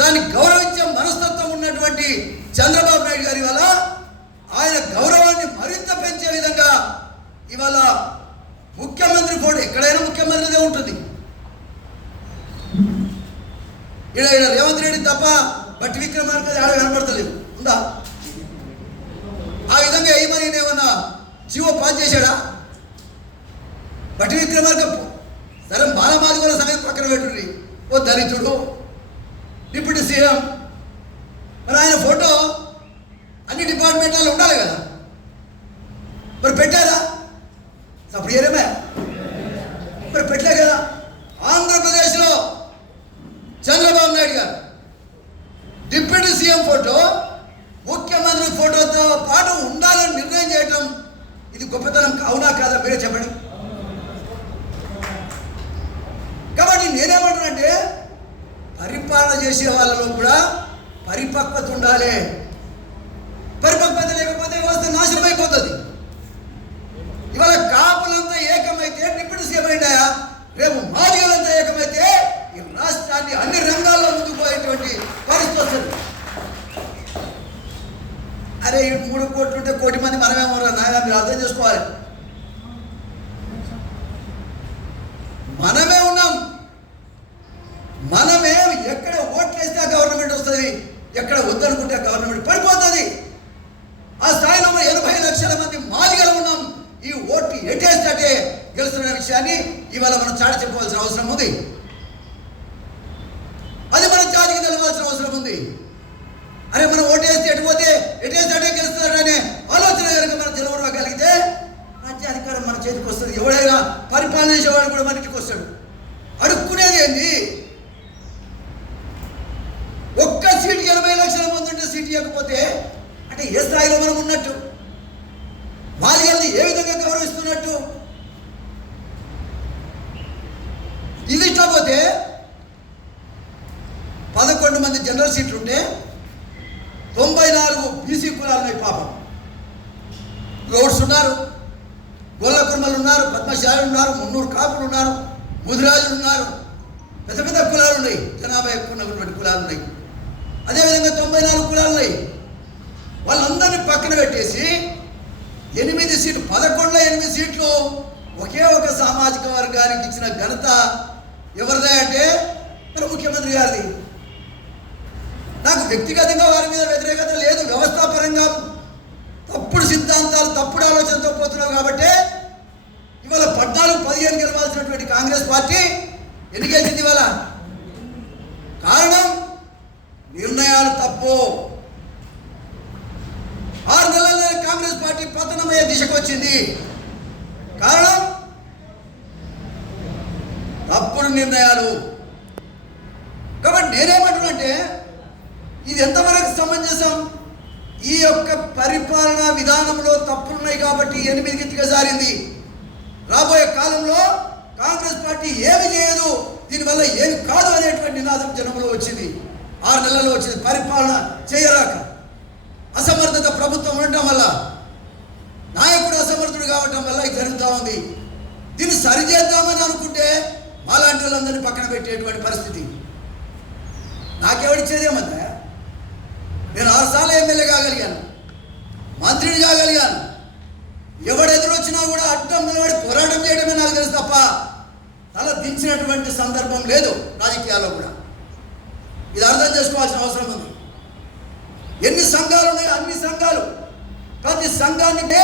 దాన్ని గౌరవించే మనస్తత్వం ఉన్నటువంటి చంద్రబాబు నాయుడు గారి వల్ల ఆయన గౌరవాన్ని మరింత పెంచే విధంగా ఇవాళ ముఖ్యమంత్రి ఫోటో ఎక్కడైనా ముఖ్యమంత్రిదే ఉంటుంది. ఇక్కడ రేవంత్ రెడ్డి తప్ప బట్టి విక్రమార్క ఆడ కనపడతలేదు ఉందా? ఆ విధంగా ఏమని ఏమన్నా జీవో పాస్ చేశాడా? బట్టి విక్రమార్క సరే బాలమాదిగోల సంగతి పక్కన పెట్టుర్రి, ఓ దళితుడు డిప్యూటీ సీఎం, మరి ఆయన ఫోటో అన్ని డిపార్ట్మెంట్లలో ఉండాలి కదా, మరి పెట్టారా? అప్పుడు ఏరేమే మరి పెట్టలే కదా. ఆంధ్రప్రదేశ్లో చంద్రబాబు నాయుడు గారు డిప్యూటీ సీఎం ఫోటో ముఖ్యమంత్రి ఫోటోతో పాటు ఉండాలని నిర్ణయం చేయటం ఇది గొప్పతనం కావునా కాదా? మీరే చెప్పండి. కాబట్టి నేనేమంటానంటే పరిపాలన చేసే వాళ్ళలో కూడా పరిపక్వత ఉండాలి. పరిపక్వత లేకపోతే వ్యవస్థ నాశనం అయిపోతుంది. ఇవాళ కాపులంతా ఏకమైతే డిప్యూటీ సీఎం అయింటాయా, రేపు మాదిగలంతా ఏకమైతే ఈ రాష్ట్రాన్ని అన్ని రంగాల్లో ముందుకు పోయేటువంటి పరిస్థితి వస్తుంది. అరే 3 కోట్లు ఉంటే 1 కోటి మంది మనమేమో నాయన, మీరు అర్థం చేసుకోవాలి. మనమే ఉన్నాం, మనమే ఎక్కడ ఓట్లేస్తే ఆ గవర్నమెంట్ వస్తుంది, ఎక్కడ వద్దనుకుంటే ఆ గవర్నమెంట్ పడిపోతుంది. ఆ స్థాయిలో 80 లక్షల మంది మాదిగలు ఉన్నాం. ఈ ఓట్లు ఎటేస్తే గెలుస్తున్న విషయాన్ని ఇవాళ మనం చాటి చెప్పవలసిన అవసరం ఉంది. అది మనం చాటికి తెలవాల్సిన అవసరం ఉంది. అరే మనం ఓటేస్తే ఎటుపోతే ఎటేస్తే గెలుస్తున్నాడనే ఆలోచన కనుక మనం తెలవగలిగితే రాజ్యాధికారం మన చేతికి వస్తుంది. ఎవడైనా పరిపాలన చేసేవాడు కూడా మన ఇంటికి వస్తాడు. అడుక్కునేది ఏంది? ఒక్క సీటుకి 80 లక్షల మంది ఉంటే సీటు ఇవ్వకపోతే అంటే ఏ స్థాయిలో మనం ఉన్నట్టు, మాదిగల్ని ఏ విధంగా గౌరవిస్తున్నట్టు? ఇది ఇష్టపోతే 11 మంది జనరల్ సీట్లు ఉంటే 94 బీసీ కులాలు ఉన్నాయి. పాపం గౌడ్స్ ఉన్నారు, గొల్ల కుర్మలు ఉన్నారు, పద్మశాలి ఉన్నారు, మున్నూరు కాపులు ఉన్నారు, ముదిరాజులు ఉన్నారు, పెద్ద పెద్ద కులాలు ఉన్నాయి, జనాభా ఎక్కువ ఉన్నటువంటి కులాలు ఉన్నాయి. అదేవిధంగా 94 కులాలు ఉన్నాయి. వాళ్ళందరినీ పక్కన పెట్టేసి 8 సీట్లు, 11లో 8 సీట్లు ఒకే ఒక సామాజిక వర్గానికి ఇచ్చిన ఘనత ఎవరిదే అంటే మరి ముఖ్యమంత్రి గారిది. నాకు వ్యక్తిగతంగా వారి మీద వ్యతిరేకత లేదు. వ్యవస్థాపరంగా తప్పుడు సిద్ధాంతాలు, తప్పుడు ఆలోచనతో పోతున్నావు కాబట్టి ఇవాళ 14-15 గెలవాల్సినటువంటి కాంగ్రెస్ పార్టీ ఎన్ని గెలిచింది ఇవాళ? కారణం నిర్ణయాలు తప్పు. 6 నెలల్లో కాంగ్రెస్ పార్టీ పతనమయ్యే దిశకు వచ్చింది. కారణం తప్పుడు నిర్ణయాలు. కాబట్టి నేనేమంటున్నానంటే ఇది ఎంతవరకు సమంజసం? ఈ యొక్క పరిపాలనా విధానంలో తప్పులున్నాయి కాబట్టి 8కి దిగజారింది. రాబోయే కాలంలో కాంగ్రెస్ పార్టీ ఏమి చేయదు, దీనివల్ల ఏమి కాదు అనేటువంటి నినాదం జనంలో వచ్చింది. 6 నెలల్లో వచ్చింది. పరిపాలన చేయరాక, అసమర్థత ప్రభుత్వం ఉండటం వల్ల, నాయకుడు అసమర్థుడు కావటం వల్ల ఇది జరుగుతూ ఉంది. దీన్ని సరిచేద్దామని అనుకుంటే మాలాంటి వాళ్ళందరినీ పక్కన పెట్టేటువంటి పరిస్థితి. నాకెవడిచ్చేదేమంతా? నేను 6 సార్లు ఎమ్మెల్యే కాగలిగాను, మంత్రిని కాగలిగాను. ఎవడెదురొచ్చినా కూడా అడ్డం నిలబడి పోరాటం చేయడమే నాకు తెలుసు తప్ప తల దించినటువంటి సందర్భం లేదు రాజకీయాల్లో కూడా. ఇది అర్థం చేసుకోవాల్సిన అవసరం ఉంది. ఎన్ని సంఘాలు ఉన్నాయో అన్ని సంఘాలు, ప్రతి సంఘానికి